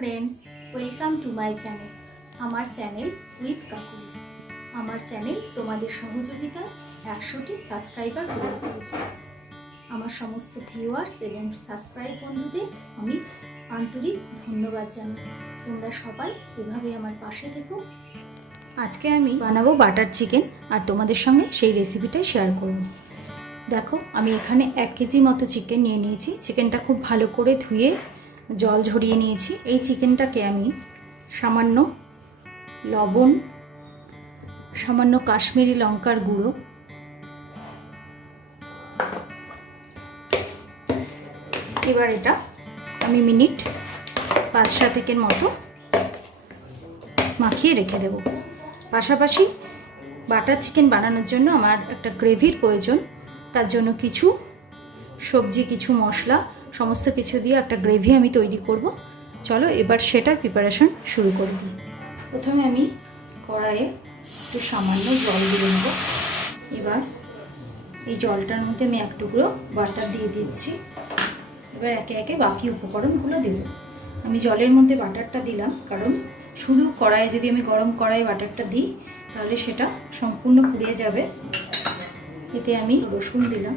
Friends, welcome to my channel আমার channel with Kakuli. আমার channel তোমাদের সহযোগিতায় 100টি সাবস্ক্রাইবার পূরণ করেছে। আমার সমস্ত ভিউয়ার্স এবং সাবস্ক্রাইব বন্ধুদের আমি আন্তরিক ধন্যবাদ জানাই। তোমরা সবাই এভাবে আমার পাশে থেকো। আজকে আমি বানাবো বাটার চিকেন আর তোমাদের সঙ্গে সেই রেসিপিটাই শেয়ার করব। দেখো, আমি এখানে 1 কেজি মতো চিকেন নিয়ে নিয়েছি। চিকেনটা খুব ভালো করে ধুয়ে জল ঝরিয়ে নিয়েছি। এই চিকেনটাকে আমি সামান্য লবণ, সামান্য কাশ্মীরি লঙ্কার গুঁড়ো, এবার এটা আমি মিনিট 5-7 মতো মাখিয়ে রেখে দেব। পাশাপাশি বাটার চিকেন বানানোর জন্য আমার একটা গ্রেভির প্রয়োজন। তার জন্য কিছু সবজি, কিছু মশলা, সমস্ত কিছু দিয়ে একটা গ্রেভি আমি তৈরি করব। চলো এবার সেটার প্রিপারেশন শুরু করে দিই। প্রথমে আমি কড়াইয়ে একটু সামান্য জল দিয়ে নেব। এবার এই জলটার মধ্যে আমি 1 টুকরো বাটার দিয়ে দিচ্ছি। এবার একে একে বাকি উপকরণগুলো দেব। আমি জলের মধ্যে বাটারটা দিলাম কারণ শুধু কড়াইয়ে যদি আমি গরম কড়াইয়ে বাটারটা দিই তাহলে সেটা সম্পূর্ণ পুড়ে যাবে। এতে আমি রসুন দিলাম,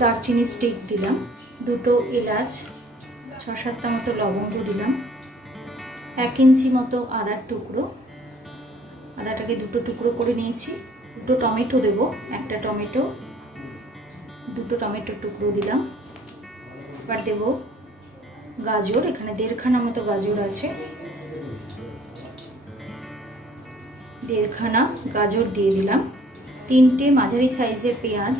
দারচিনি স্টিক দিলাম, 2টো এলাচ, 6-7টা মতো লবঙ্গ দিলাম, 1 ইঞ্চি মতো আদার টুকরো, আদাটাকে 2টো টুকরো করে নিয়েছি। 2টো টমেটো দেব, 1টা টমেটো, 2টো টমেটোর টুকরো দিলাম। এবার দেব গাজর, এখানে 1.5খানা মতো গাজর আছে, 1.5খানা গাজর দিয়ে দিলাম। 3টে মাঝারি সাইজের পেঁয়াজ,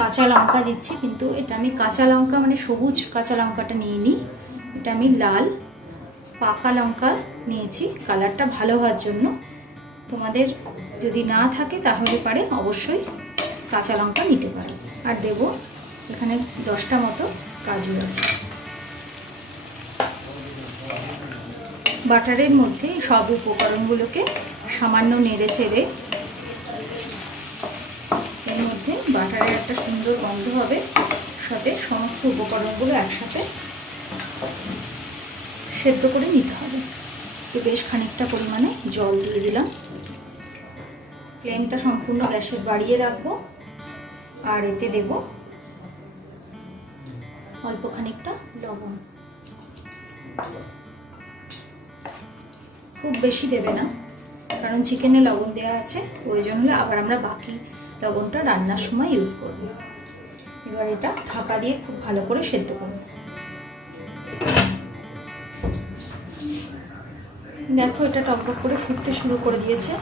কাঁচা লঙ্কা দিচ্ছি, কিন্তু এটা আমি কাঁচা লঙ্কা মানে সবুজ কাঁচা লঙ্কাটা নিয়ে নিই। এটা আমি লাল পাকা লঙ্কা নিয়েছি কালারটা ভালো হওয়ার জন্য। তোমাদের যদি না থাকে তাহলে পারে অবশ্যই কাঁচা লঙ্কা নিতে পারো। আর দেব এখানে 10টা মতো কাজু আছে। বাটারের মধ্যে সব উপকরণগুলোকে সামান্য নেড়ে চেড়ে, এর মধ্যে বাটারের একটা সুন্দর গন্ধ হবে, সাথে সমস্ত উপকরণগুলো একসাথে সেদ্ধ করে নিতে হবে। তো বেশ খানিকটা পরিমাণে জল দিয়ে দিলাম। ফ্লেমটা সম্পূর্ণ গ্যাসের বাড়িয়ে রাখবো। আর এতে দেব অল্প খানিকটা লবণ, খুব বেশি দেবে না কারণ চিকেনে লবণ দেওয়া আছে, প্রয়োজন হলে আবার আমরা বাকি লবণটা রান্নার সময় ইউজ করব। এবার এটা ঢাকা দিয়ে খুব ভালো করে সেদ্ধ করব। দেখো, এটা টকবক করে ফুটতে শুরু করে দিয়েছে।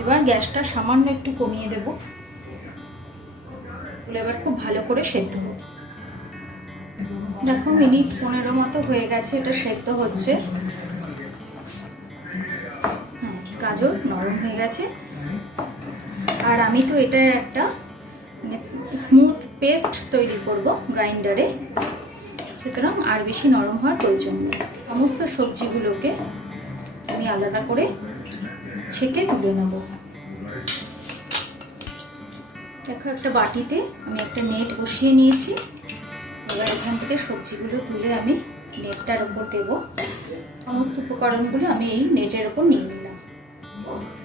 এবার গ্যাসটা সামান্য একটু কমিয়ে দেব, এবার খুব ভালো করে সেদ্ধ হবে। দেখো, মিনিট 15 মতো হয়ে গেছে, এটা সেদ্ধ হচ্ছে। গাজর নরম হয়ে গেছে। আর আমি তো এটার একটা স্মুথ পেস্ট তৈরি করব গ্রাইন্ডারে, সুতরাং আর বেশি নরম হওয়ার প্রয়োজন নেই। সমস্ত সবজিগুলোকে আমি আলাদা করে ছেঁকে তুলে নেব। দেখো, একটা বাটিতে আমি একটা নেট বসিয়ে নিয়েছি। এবার এখান থেকে সবজিগুলো তুলে আমি নেটটার উপর দেব। সমস্ত উপকরণগুলো আমি এই নেটের উপর নিয়ে নিলাম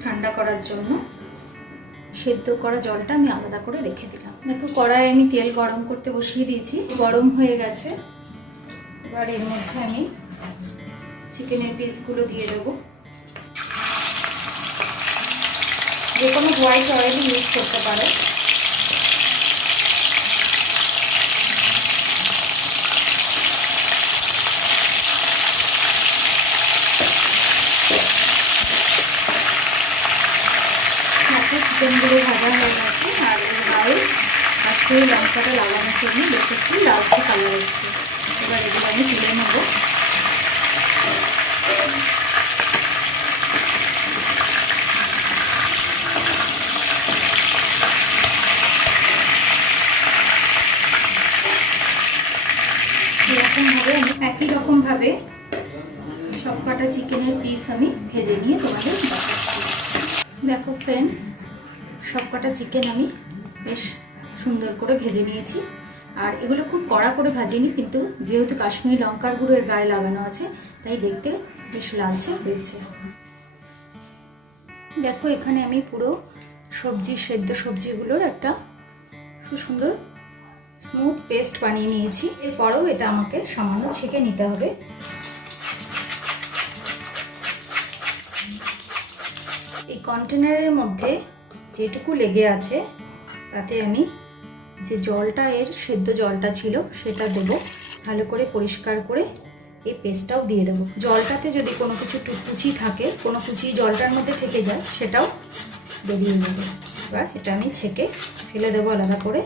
ঠান্ডা করার জন্য। সেদ্ধ করা জলটা আমি আলাদা করে রেখে দিলাম। দেখো, কড়াইয়ে আমি তেল গরম করতে বসিয়ে দিয়েছি, গরম হয়ে গেছে। এবার এর মধ্যে আমি চিকেনের পিসগুলো দিয়ে দেবো। যে কোনো হোয়াইট অয়েল ইউজ করতে পারো। চিকেনগুলো ভাজা হয়ে গেছে আর এর গায়ে কাশ্মীরি লঙ্কাটা লাগানোর জন্য বেশ একটু লালচে কালার এসছে। এবার এগুলো আমি তুলে নেব। একই রকমভাবে সব কটা চিকেনের পিস আমি ভেজে নিয়ে তোমাদের দেখাচ্ছি। দেখো ফ্রেন্ডস, সবকটা চিকেন আমি বেশ সুন্দর করে ভেজে নিয়েছি। আর এগুলো খুব কড়া করে ভাজিনি, কিন্তু যেহেতু কাশ্মীরি লঙ্কার গুঁড়ো এর গায়ে লাগানো আছে তাই দেখতে বেশ লালচে হয়েছে। দেখো এখানে আমি পুরো সেদ্ধ সবজিগুলোর একটা সুন্দর স্মুথ পেস্ট বানিয়ে নিয়েছি। এরপরেও এটা আমাকে সামান্য ছেঁকে নিতে হবে। এই কন্টেনারের মধ্যে যেটুকু লেগে আছে তাতে আমি যে জলটা, এর সেদ্ধ জলটা ছিল সেটা দেব, ভালো করে পরিষ্কার করে এই পেস্টটাও দিয়ে দেবো। জলটাতে যদি কোনো কিছু টুকটুচি থাকে, কোনো কুচি জলটার মধ্যে থেকে যায়, সেটাও বেরিয়ে যাবে। এবার এটা আমি ছেঁকে ফেলে দেবো আলাদা করে।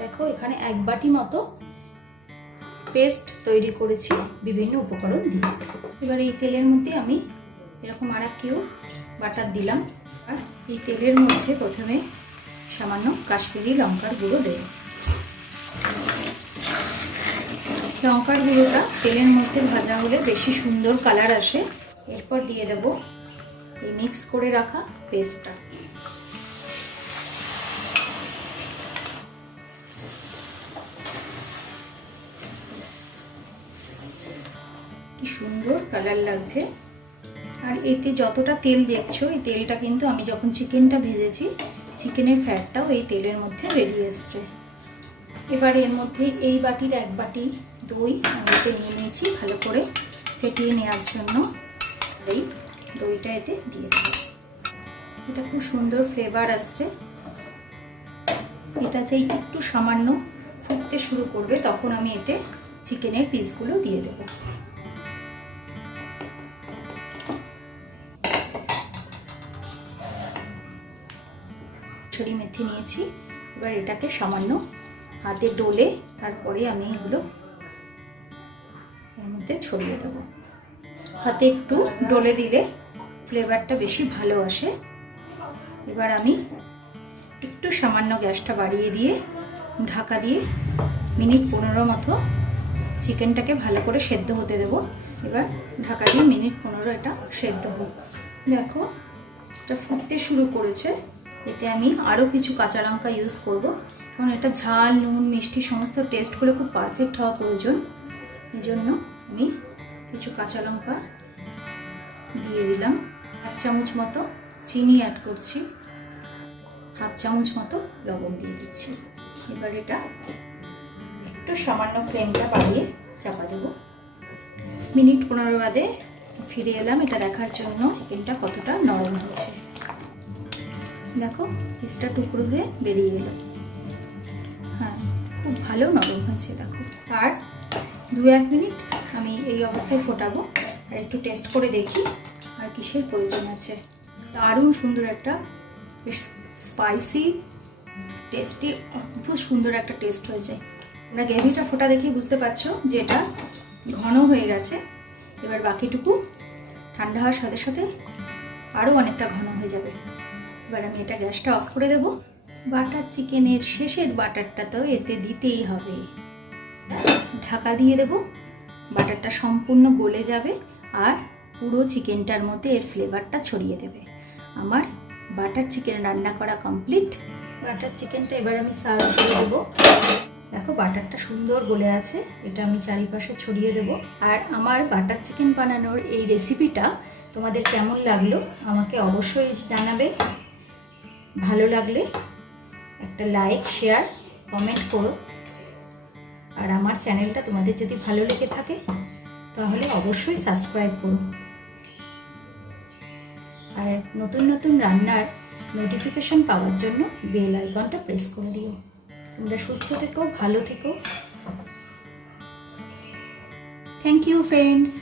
দেখো এখানে 1 বাটি মতো পেস্ট তৈরি করেছি বিভিন্ন উপকরণ দিয়ে। এবার এই তেলের মধ্যে আমি এরকম আর কিউব বাটার দিলাম। আর এই তেলের মধ্যে প্রথমে সামান্য কাশ্মীরি লঙ্কার গুঁড়ো দেব। লঙ্কার গুঁড়োটা তেলের মধ্যে ভাজা হলে বেশি সুন্দর কালার আসে। এরপর দিয়ে দেব এই মিক্স করে রাখা পেস্টটা। কি সুন্দর কালার লাগছে। আর এতে যতটা তেল দেখছো, এই তেলটা কিন্তু আমি যখন চিকেনটা ভেজেছি, চিকেনের ফ্যাটটাও এই তেলের মধ্যে বেরিয়ে এসছে। এবার এর মধ্যে এই বাটির 1 বাটি দই আমি এতে নিয়ে নিয়েছি ভালো করে ফেটিয়ে নেওয়ার জন্য। এই দইটা এতে দিয়ে দেবো। এটা খুব সুন্দর ফ্লেভার আসছে। এটা যেই একটু সামান্য ফুটতে শুরু করবে তখন আমি এতে চিকেনের পিসগুলো দিয়ে দেবো। কসুরি মেথি নিয়েছি। এবার এটাকে সামান্য হাতে ডলে তারপরে আমি এগুলো এর মধ্যে ছড়িয়ে দেব। হাতে একটু ডলে দিলে ফ্লেভারটা বেশি ভালো আসে। এবার আমি একটু সামান্য গ্যাসটা বাড়িয়ে দিয়ে ঢাকা দিয়ে মিনিট 15 মতো চিকেনটাকে ভালো করে সেদ্ধ হতে দেব। এবার ঢাকা দিয়ে মিনিট 15 এটা সেদ্ধ হোক। দেখো এটা ফুটতে শুরু করেছে। এতে আমি আরও কিছু কাঁচা লঙ্কা ইউজ করব, কারণ এটা ঝাল, নুন, মিষ্টি সমস্ত টেস্টগুলো খুব পারফেক্ট হওয়া প্রয়োজন। এই জন্য আমি কিছু কাঁচা লঙ্কা দিয়ে দিলাম। 1 চামচ মতো চিনি অ্যাড করছি, 1/2 চামচ মতো লবণ দিয়ে দিচ্ছি। এবার এটা একটু সামান্য ফ্লেমটা বাড়িয়ে চাপা দেবো। মিনিট 15 বাদে ফিরে এলাম এটা দেখার জন্য চিকেনটা কতটা নরম হয়েছে। দেখো পিসটা টুকরো হয়ে বেরিয়ে এলো। হ্যাঁ, খুব ভালো নরম হয়েছে। দেখো আর 2-1 মিনিট আমি এই অবস্থায় ফোটাবো আর একটু টেস্ট করে দেখি আর কিসের প্রয়োজন আছে। দারুণ সুন্দর একটা বেশ স্পাইসি টেস্টি, খুব সুন্দর একটা টেস্ট হয়েছে। তোমরা গ্রেভিটা ফোটা দেখেই বুঝতে পারছো যে এটা ঘন হয়ে গেছে। এবার বাকিটুকু ঠান্ডা হওয়ার সাথে সাথে আরও অনেকটা ঘন হয়ে যাবে। এবার আমি এটা গ্যাসটা অফ করে দেব। বাটার চিকেনের শেষের বাটারটা তো এতে দিতেই হবে। ঢাকা দিয়ে দেব, বাটারটা সম্পূর্ণ গলে যাবে আর পুরো চিকেনটার মধ্যে এর ফ্লেভারটা ছড়িয়ে দেবে। আমার বাটার চিকেন রান্না করা কমপ্লিট। বাটার চিকেনটা এবার আমি সার্ভ করে দেবো। দেখো বাটারটা সুন্দর গলে আছে, এটা আমি চারিপাশে ছড়িয়ে দেব। আর আমার বাটার চিকেন বানানোর এই রেসিপিটা তোমাদের কেমন লাগলো আমাকে অবশ্যই জানাবে। ভালো লাগলে একটা লাইক, শেয়ার, কমেন্ট করো। আর আমার চ্যানেলটা তোমাদের যদি ভালো লেগে থাকে তাহলে অবশ্যই সাবস্ক্রাইব করো। আর নতুন নতুন রান্নার নোটিফিকেশন পাওয়ার জন্য বেল আইকনটা প্রেস করে দিও। তোমরা সুস্থ থেকো, ভালো থেকো। Thank you friends.